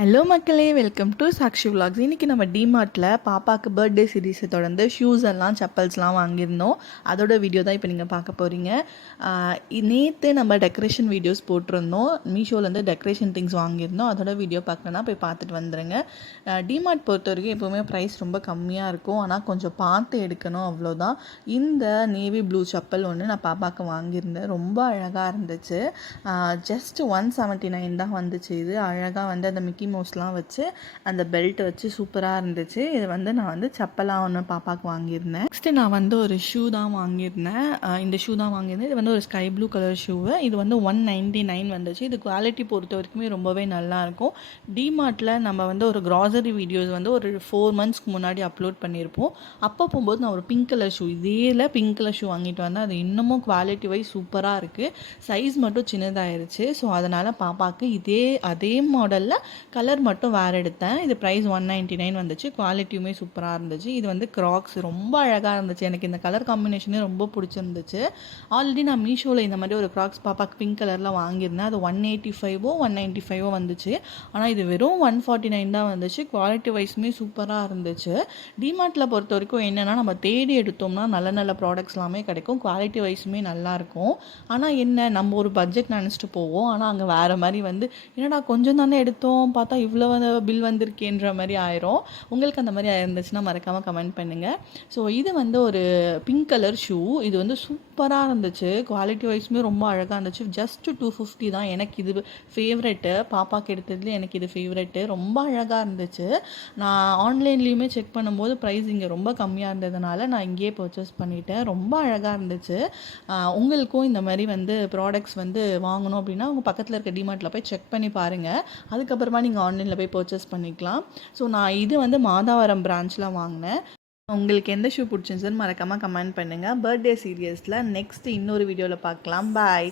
Hello மக்களே, welcome to Sakshi vlogs. இன்றைக்கி நம்ம டிமார்ட்டில் பாப்பாவுக்கு பர்த்டே சீரீஸை தொடர்ந்து ஷூஸ் எல்லாம் செப்பல்ஸ்லாம் வாங்கியிருந்தோம். அதோட வீடியோ தான் இப்போ நீங்கள் பார்க்க போகிறீங்க. நேற்று நம்ம டெக்கரேஷன் வீடியோஸ் போட்டிருந்தோம். மீஷோலேருந்து டெக்கரேஷன் திங்ஸ் வாங்கியிருந்தோம். அதோட வீடியோ பார்க்கணுன்னா போய் பார்த்துட்டு வந்துடுங்க. டிமார்ட் பொறுத்த வரைக்கும் எப்போவுமே ப்ரைஸ் ரொம்ப கம்மியாக இருக்கும், ஆனால் கொஞ்சம் பார்த்து எடுக்கணும், அவ்வளோதான். இந்த நேவி ப்ளூ செப்பல் ஒன்று நான் பாப்பாவுக்கு வாங்கியிருந்தேன். ரொம்ப அழகாக இருந்துச்சு. ஜஸ்ட் 179 தான் வந்துச்சு. இது அழகாக வந்து அந்த மிக்கி மவுஸ்லாம் வச்சு அந்த பெல்ட் வச்சு சூப்பராக இருந்துச்சு. இது வந்து நான் செப்பலாக ஒன்று பாப்பாவுக்கு வாங்கியிருந்தேன். நெக்ஸ்ட்டு நான் ஒரு ஷூ தான் வாங்கியிருந்தேன். இந்த ஷூ தான் வாங்கியிருந்தேன். இது ஒரு ஸ்கை ப்ளூ கலர் ஷூவு. இது 199 வந்துச்சு. இது குவாலிட்டி பொறுத்த வரைக்குமே ரொம்பவே நல்லாயிருக்கும். டிமார்ட்டில் நம்ம ஒரு க்ராசரி வீடியோஸ் ஒரு 4 மந்த்ஸ்க்கு முன்னாடி அப்லோட் பண்ணியிருப்போம். அப்போ போகும்போது நான் ஒரு பிங்க் கலர் ஷூ, இதேல பிங்க் கலர் ஷூ வாங்கிட்டு வந்தேன். அது இன்னமும் குவாலிட்டி வைஸ் சூப்பராக இருக்குது. சைஸ் மட்டும் சின்னதாயிருச்சு. ஸோ அதனால் பாப்பாவுக்கு அதே மாடலில் கலர் மட்டும் வேறு எடுத்தேன். இது ப்ரைஸ் 199 வந்துச்சு. குவாலிட்டியுமே சூப்பராக இருந்துச்சு. இது க்ராக்ஸ் ரொம்ப அழகாக இருந்துச்சு. எனக்கு இந்த கலர் காம்பினேஷனே ரொம்ப பிடிச்சிருந்துச்சு. ஆல்ரெடி நான் மீஷோவில் இந்த மாதிரி ஒரு க்ராக்ஸ் பாப்பாக்கு பிங்க் கலரில் வாங்கியிருந்தேன். அது 195 வந்துச்சு. ஆனால் இது வெறும் 149 தான் வந்துச்சு. குவாலிட்டி வைஸுமே சூப்பராக இருந்துச்சு. டிமார்ட்டில் பொறுத்த வரைக்கும் என்னென்னா, நம்ம தேடி எடுத்தோம்னா நல்ல நல்ல ப்ராடக்ட்ஸ் எல்லாமே கிடைக்கும். குவாலிட்டி வைஸுமே நல்லாயிருக்கும். ஆனால் என்ன, நம்ம ஒரு பட்ஜெட் நினச்சிட்டு போவோம். ஆனால் அங்கே வேறு மாதிரி என்னடா கொஞ்சம் தானே எடுத்தோம், பார்த்தா இவ்வளோ பில் வந்திருக்கேன்ற மாதிரி ஆயிரும். உங்களுக்கு அந்த மாதிரி ஆயிருந்துச்சுன்னா மறக்காமல் கமெண்ட் பண்ணுங்கள். ஸோ இது ஒரு பிங்க் கலர் ஷூ. இது சூப்பராக இருந்துச்சு. குவாலிட்டி வைஸுமே ரொம்ப அழகாக இருந்துச்சு. ஜஸ்ட் 250 தான். எனக்கு இது ஃபேவரெட்டு. பாப்பாவுக்கு எடுத்ததுல எனக்கு இது ஃபேவரெட்டு. ரொம்ப அழகாக இருந்துச்சு. நான் ஆன்லைன்லேயுமே செக் பண்ணும்போது ப்ரைஸ் இங்கே ரொம்ப கம்மியாக இருந்ததுனால நான் இங்கேயே பர்ச்சேஸ் பண்ணிட்டேன். ரொம்ப அழகாக இருந்துச்சு. உங்களுக்கும் இந்த மாதிரி ப்ராடக்ட்ஸ் வாங்கணும் அப்படின்னா உங்கள் பக்கத்தில் இருக்க டிமார்ட்டில் போய் செக் பண்ணி பாருங்கள். அதுக்கப்புறமா நீங்கள் ஆன்லைனில் போய் பர்ச்சேஸ் பண்ணிக்கலாம். ஸோ நான் இது மாதாவரம் பிரான்ச்சில் வாங்கினேன். உங்களுக்கு எந்த ஷூ பிடிச்சிருந்துச்சுன்னு மறக்காமல் கமெண்ட் பண்ணுங்கள். பர்த்டே சீரியஸில் நெக்ஸ்ட் இன்னொரு வீடியோவில் பார்க்கலாம். பாய்.